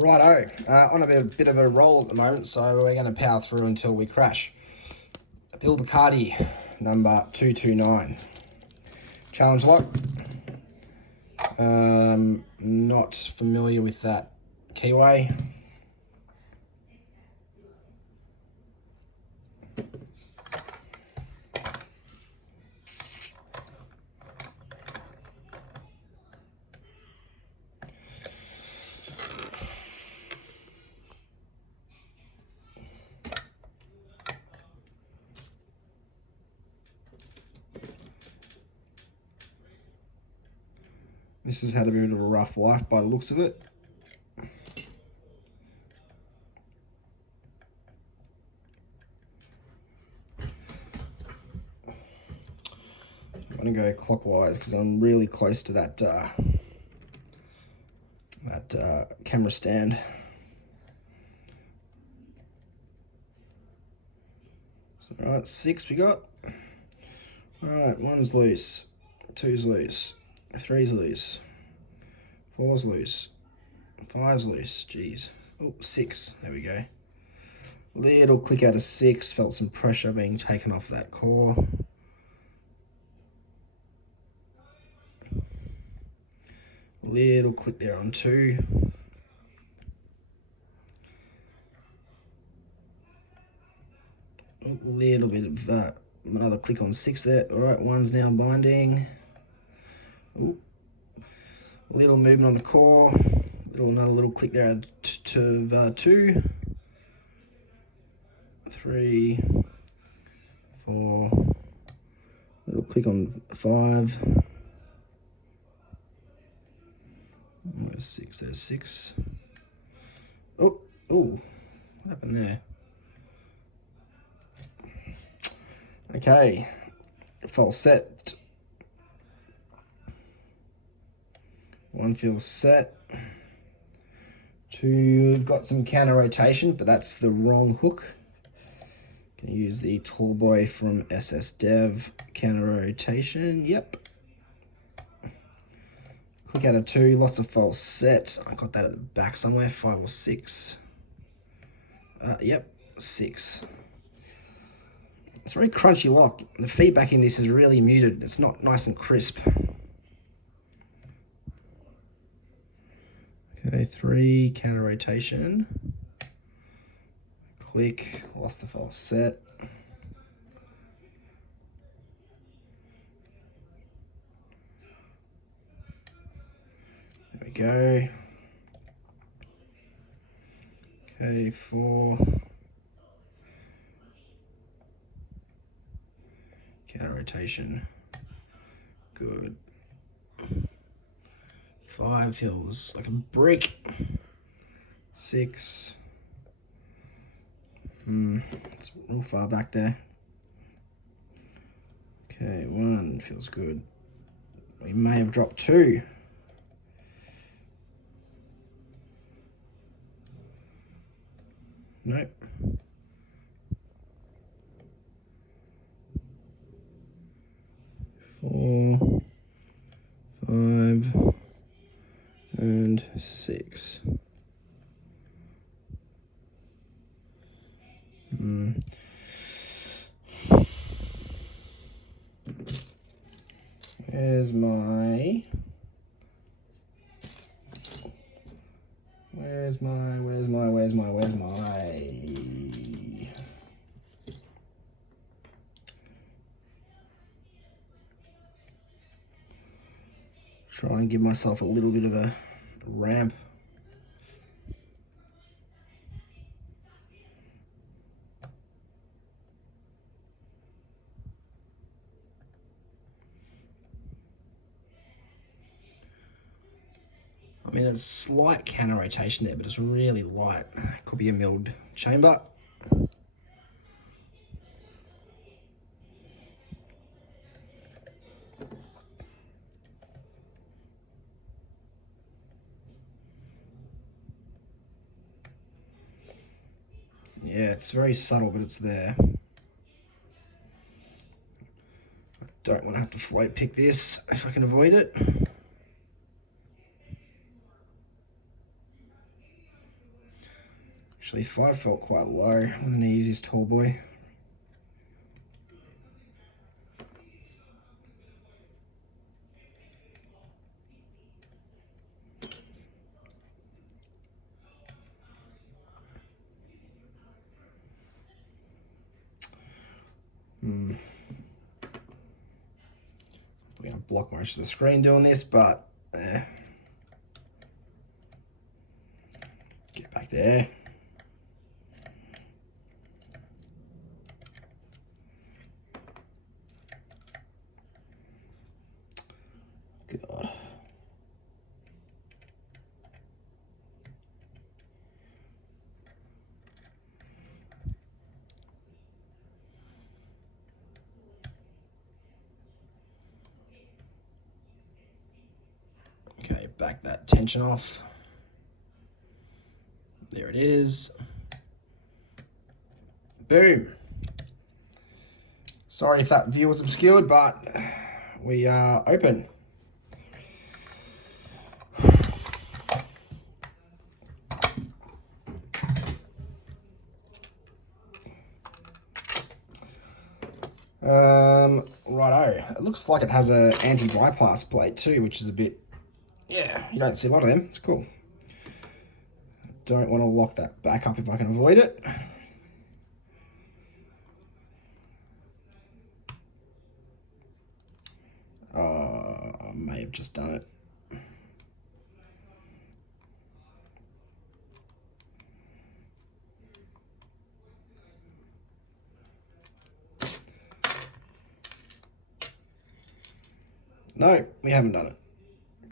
Righto, on a bit of a roll at the moment, so we're going to power through until we crash. Bill Bacardi, number 229. Challenge lock. Not familiar with that keyway. This has had a bit of a rough life by the looks of it. I'm going to go clockwise because I'm really close to that camera stand. So, right, 6 we got. Right, 1's loose, 2's loose, 3's loose, 4's loose, 5's loose, jeez. Oh, 6, there we go. Little click out of 6, felt some pressure being taken off that core. Little click there on 2. A little bit of another click on 6 there. All right, 1's now binding. Ooh. A little movement on the core. Another little click there to 2, 3, 4. Little click on 5. 6. There's 6. Oh, what happened there? Okay, false set. 1 feels set. 2 got some counter rotation, but that's the wrong hook. Gonna use the tall boy from SS Dev counter rotation. Yep. Click out of 2, lots of false sets. I got that at the back somewhere, 5 or 6. Yep, 6. It's a very crunchy lock. The feedback in this is really muted. It's not nice and crisp. Okay, 3, counter rotation. Click, lost the false set. There we go. Okay, 4. Counter rotation. Good. 5 feels like a brick. 6. It's real far back there. Okay, 1 feels good. We may have dropped 2. Nope. 4, 5, and 6. Where's my try and give myself a little bit of a ramp. I mean, there's slight counter rotation there, but it's really light. Could be a milled chamber. Yeah, it's very subtle, but it's there. I don't want to have to float pick this if I can avoid it. Actually, 5 felt quite low. I'm going to use this tall boy. I'm going to block most of the screen doing this, but get back there. God. Okay, back that tension off. There it is. Boom. Sorry if that view was obscured, but we are open. Righto. It looks like it has a anti-bypass plate too, which is a bit, yeah, you don't see a lot of them. It's cool. Don't want to lock that back up if I can avoid it. I may have just done it. No, we haven't done it.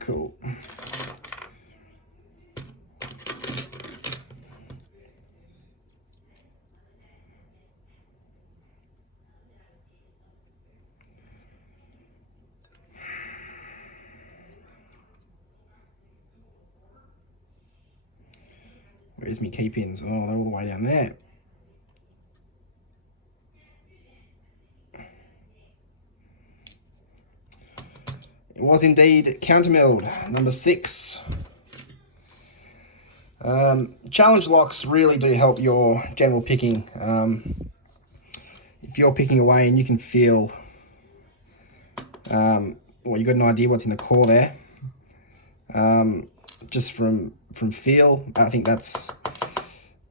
Cool. Where's my key pins? Oh, they're all the way down there. It was indeed countermilled, number 6. Challenge locks really do help your general picking. If you're picking away and you can feel, well, you've got an idea what's in the core there, just from feel, I think that's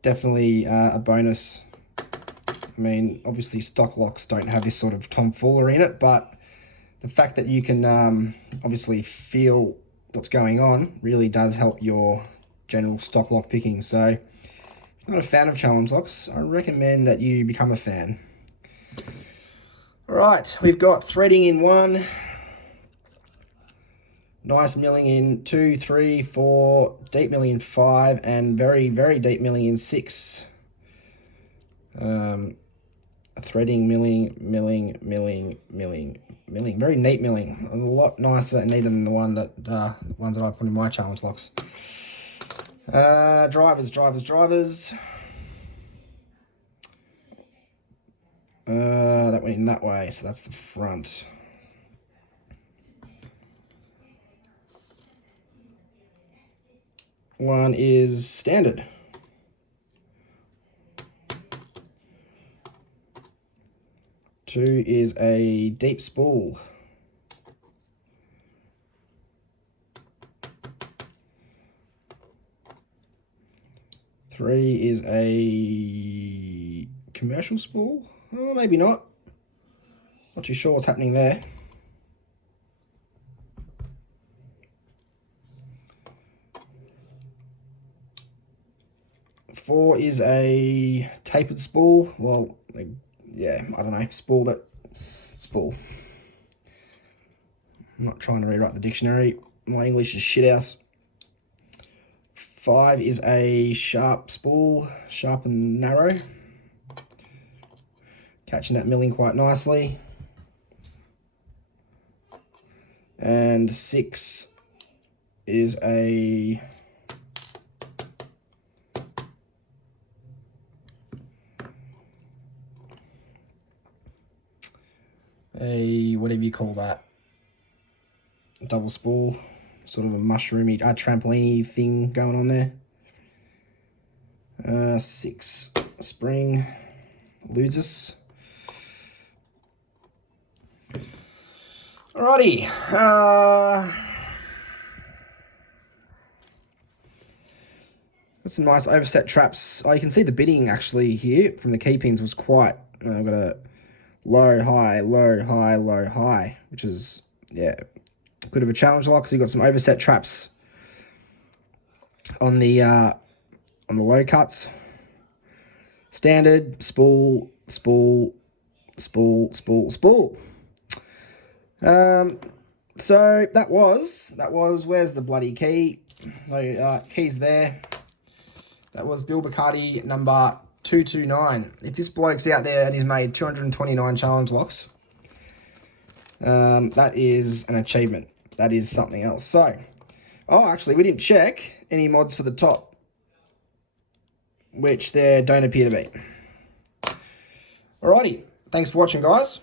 definitely a bonus. I mean, obviously stock locks don't have this sort of tomfoolery in it, but the fact that you can obviously feel what's going on really does help your general stock lock picking. So if you're not a fan of challenge locks, I recommend that you become a fan. All right, we've got threading in 1, nice milling in 2, 3, 4, deep milling in 5, and very, very deep milling in 6. Threading, milling, very neat milling. A lot nicer and neater than the ones that I put in my challenge locks. Drivers. That went in that way, so that's the front. One is standard. Two is a deep spool. Three is a commercial spool. Oh, maybe not. Not too sure what's happening there. Four is a tapered spool. Well, yeah, I don't know. Spool. I'm not trying to rewrite the dictionary. My English is shit house. 5 is a sharp spool, sharp and narrow. Catching that milling quite nicely. And 6 is a whatever you call that, double spool, sort of a mushroomy, trampoline thing going on there. 6 spring loses. Alrighty. Got some nice overset traps. Oh, you can see the bidding actually here from the key pins was quite. I've got a low, high, low, high, low, high, which is, yeah, a bit of a challenge lock. So you got some overset traps on the low cuts. Standard, spool, spool, spool, spool, spool. So that was, where's the bloody key? No, keys there. That was Bill Bacardi number 229. If this bloke's out there and he's made 229 challenge locks, that is an achievement. That is something else. So, oh, actually, we didn't check any mods for the top, which there don't appear to be. Alrighty. Thanks for watching, guys.